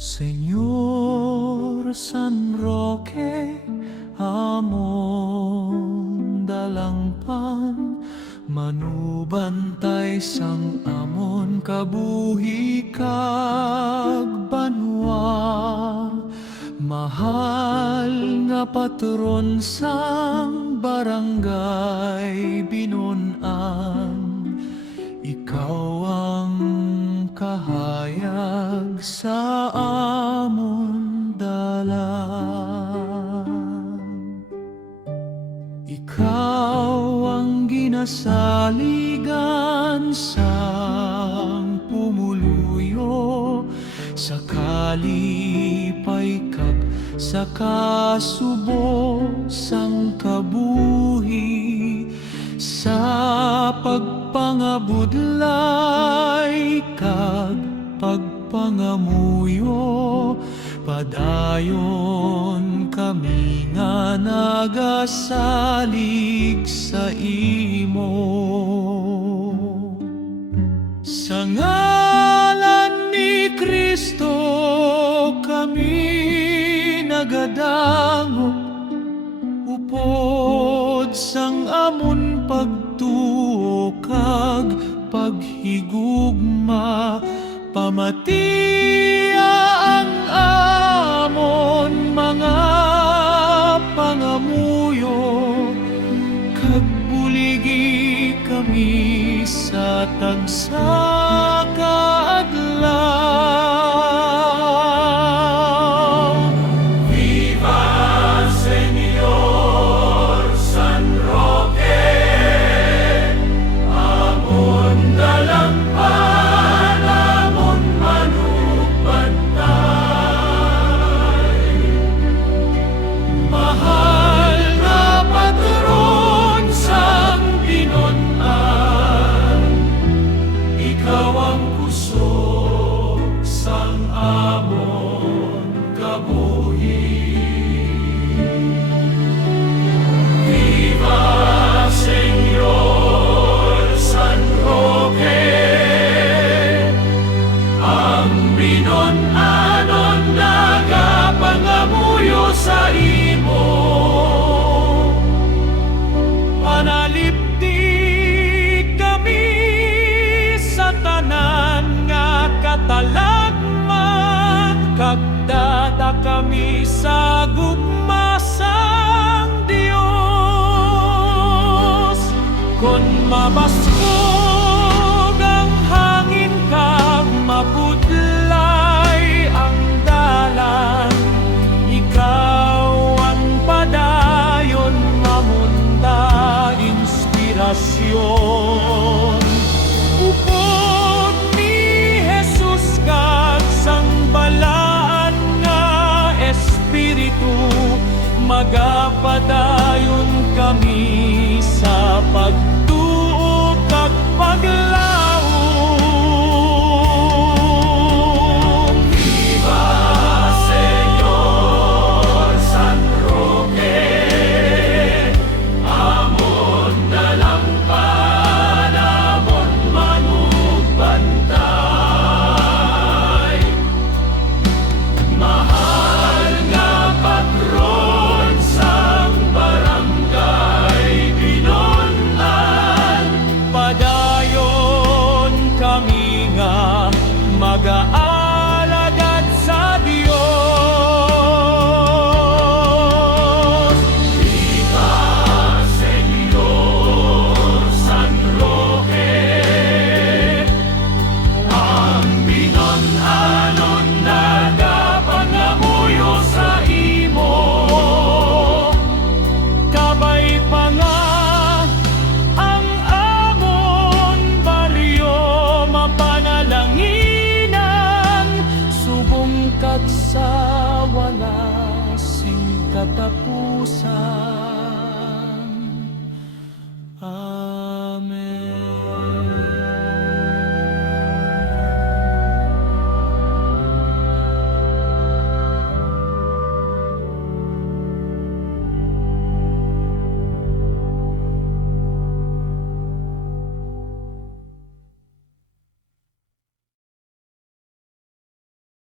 Señor San Roque, amon dalangpan, manubantay sang amon kabuhi kag banwa. Mahal nga patron sang barangay Binunan, ikaw ang kahayag sa amon dalan. Ikaw ang ginasaligan sang pumuluyo, sa kalipay kag sa kasubo sang kabuhi, sa pagpangabudlay kag pagpangamuyo. Padayon kami nga nagasalig sa imo. Sa ngalan ni Kristo kami nagadangop, upod sang amon pagtuo kag paghigugma. Pamatiya ang amon mga pangamuyo, kag buligi kami sa tagsa kaadlaw. Viva Señor San Roque, amon dalangpan, amon manubantay. Mahal na patron sang Binunan, ikaw ang kusog sang amon kabuhi. Viva Señor San Roque, ang Binunanon nagapangamuyo sa imo. Panalipdi kami sa tanan nga katalagman, kag dada kami sa gugmasang Dios. Kon mabas